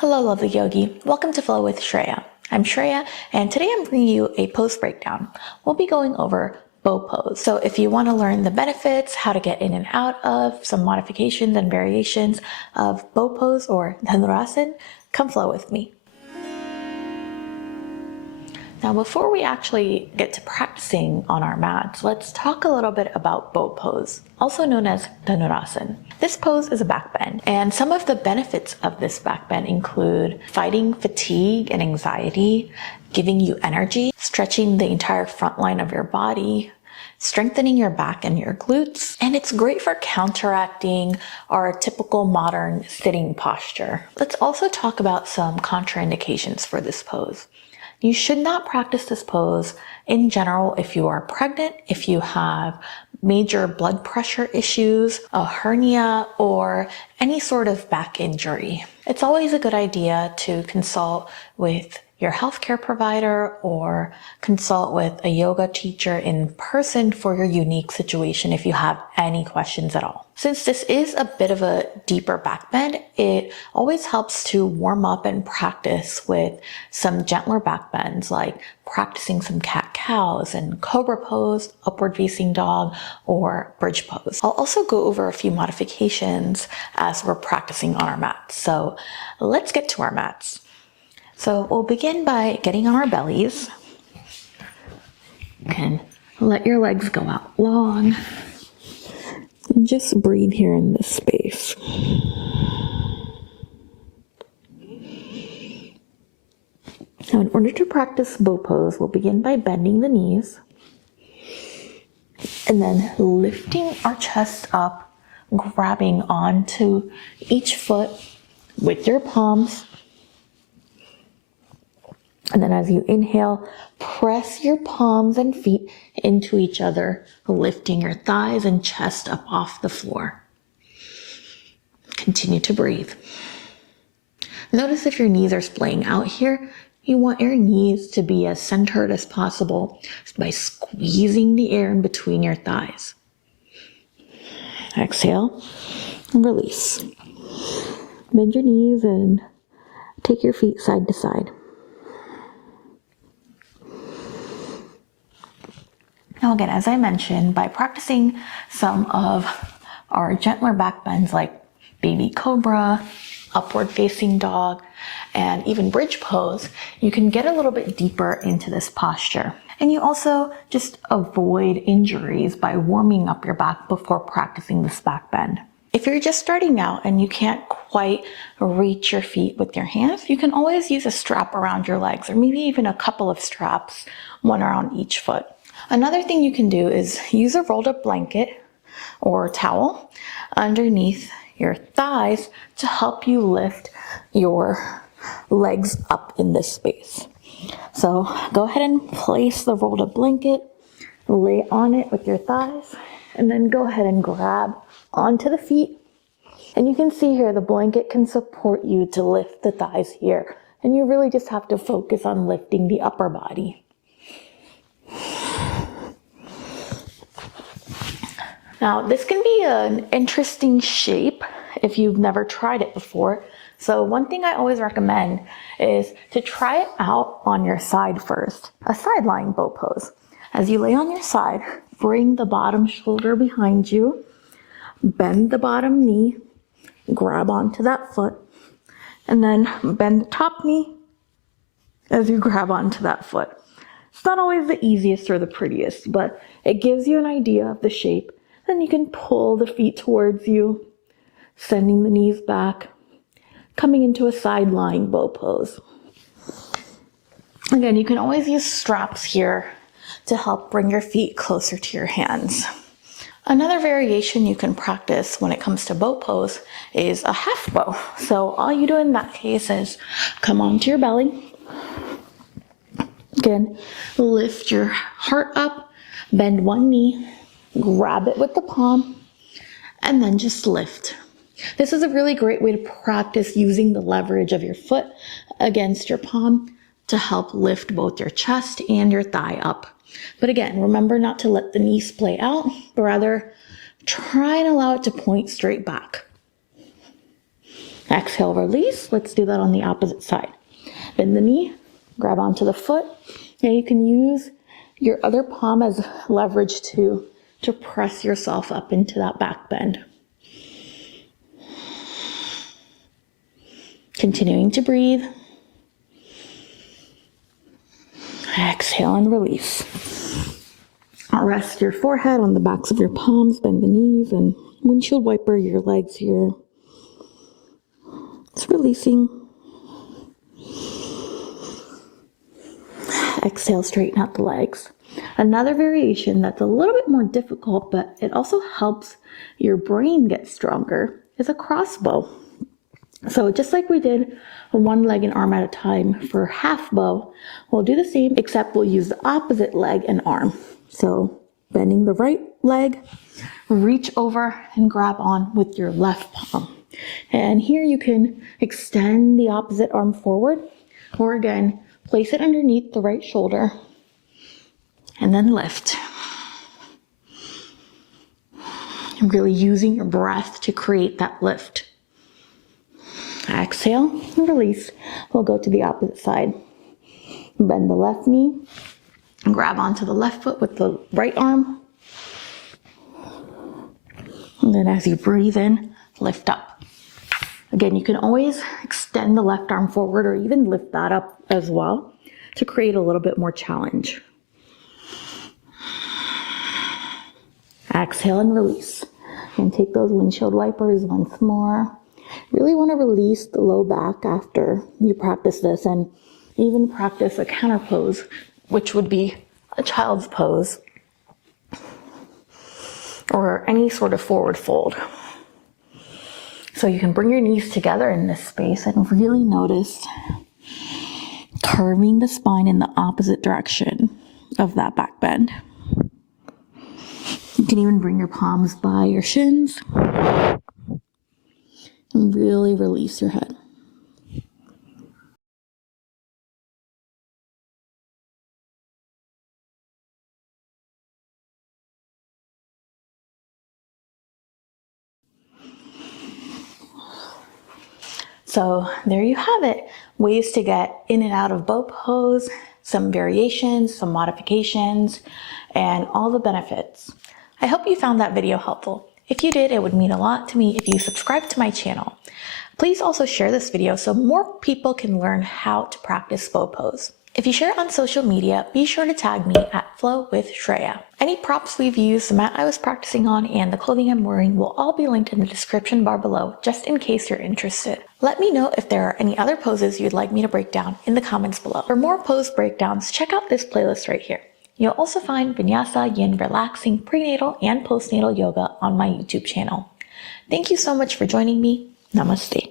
Hello, lovely yogi. Welcome to Flow with Shreya. I'm Shreya, and today I'm bringing you a pose breakdown. We'll be going over bow pose. So if you want to learn the benefits, how to get in and out of, some modifications and variations of bow pose or Dhanurasana, come flow with me. Now, before we actually get to practicing on our mats, let's talk a little bit about bow pose, also known as Dhanurasana. This pose is a back bend, and some of the benefits of this back bend include fighting fatigue and anxiety, giving you energy, stretching the entire front line of your body, strengthening your back and your glutes, and it's great for counteracting our typical modern sitting posture. Let's also talk about some contraindications for this pose. You should not practice this pose in general if you are pregnant, if you have major blood pressure issues, a hernia, or any sort of back injury. It's always a good idea to consult with your healthcare provider or consult with a yoga teacher in person for your unique situation if you have any questions at all. Since this is a bit of a deeper back bend, it always helps to warm up and practice with some gentler back bends, like practicing some cat-cows and cobra pose, upward facing dog, or bridge pose. I'll also go over a few modifications as we're practicing on our mats. So let's get to our mats. So we'll begin by getting on our bellies. You can let your legs go out long and just breathe here in this space. Now, in order to practice bow pose, we'll begin by bending the knees and then lifting our chest up, grabbing onto each foot with your palms. And then as you inhale, press your palms and feet into each other, lifting your thighs and chest up off the floor. Continue to breathe. Notice if your knees are splaying out here, you want your knees to be as centered as possible by squeezing the air in between your thighs. Exhale and release. Bend your knees and take your feet side to side. Now again, as I mentioned, by practicing some of our gentler back bends like baby cobra, upward facing dog, and even bridge pose, you can get a little bit deeper into this posture. And you also just avoid injuries by warming up your back before practicing this back bend. If you're just starting out and you can't quite reach your feet with your hands, you can always use a strap around your legs, or maybe even a couple of straps, one around each foot. Another thing you can do is use a rolled up blanket or towel underneath your thighs to help you lift your legs up in this space. So go ahead and place the rolled up blanket, lay on it with your thighs, and then go ahead and grab onto the feet. And you can see here the blanket can support you to lift the thighs here. And you really just have to focus on lifting the upper body. Now, this can be an interesting shape if you've never tried it before. So one thing I always recommend is to try it out on your side first, a side lying bow pose. As you lay on your side, bring the bottom shoulder behind you, bend the bottom knee, grab onto that foot, and then bend the top knee as you grab onto that foot. It's not always the easiest or the prettiest, but it gives you an idea of the shape. Then you can pull the feet towards you, sending the knees back, coming into a side lying bow pose. Again, you can always use straps here to help bring your feet closer to your hands. Another variation you can practice when it comes to bow pose is a half bow. So all you do in that case is come onto your belly. Again, lift your heart up, bend one knee, grab it with the palm, and then just lift. This is a really great way to practice using the leverage of your foot against your palm to help lift both your chest and your thigh up. But again, remember not to let the knee splay out, but rather try and allow it to point straight back. Exhale, release. Let's do that on the opposite side. Bend the knee, grab onto the foot, and you can use your other palm as leverage to press yourself up into that back bend. Continuing to breathe. Exhale and release. Rest your forehead on the backs of your palms, bend the knees, and windshield wiper your legs here. It's releasing. Exhale, straighten out the legs. Another variation that's a little bit more difficult, but it also helps your brain get stronger, is a crossbow. So just like we did one leg and arm at a time for half bow, we'll do the same, except we'll use the opposite leg and arm. So bending the right leg, reach over and grab on with your left palm. And here you can extend the opposite arm forward, or again, place it underneath the right shoulder and then lift. And really using your breath to create that lift. Exhale and release. We'll go to the opposite side. Bend the left knee and grab onto the left foot with the right arm. And then as you breathe in, lift up. Again, you can always extend the left arm forward or even lift that up as well to create a little bit more challenge. Exhale and release. And take those windshield wipers once more. Really want to release the low back after you practice this, and even practice a counter pose, which would be a child's pose or any sort of forward fold. So you can bring your knees together in this space and really notice curving the spine in the opposite direction of that back bend. You can even bring your palms by your shins and really release your head. So there you have it. Ways to get in and out of bow pose, some variations, some modifications, and all the benefits. I hope you found that video helpful. If you did, it would mean a lot to me if you subscribe to my channel. Please also share this video so more people can learn how to practice bow pose. If you share it on social media, be sure to tag me at Flow with Shreya. Any props we've used, the mat I was practicing on, and the clothing I'm wearing will all be linked in the description bar below, just in case you're interested. Let me know if there are any other poses you'd like me to break down in the comments below. For more pose breakdowns, check out this playlist right here. You'll also find Vinyasa, Yin, relaxing, prenatal, and postnatal yoga on my YouTube channel. Thank you so much for joining me. Namaste.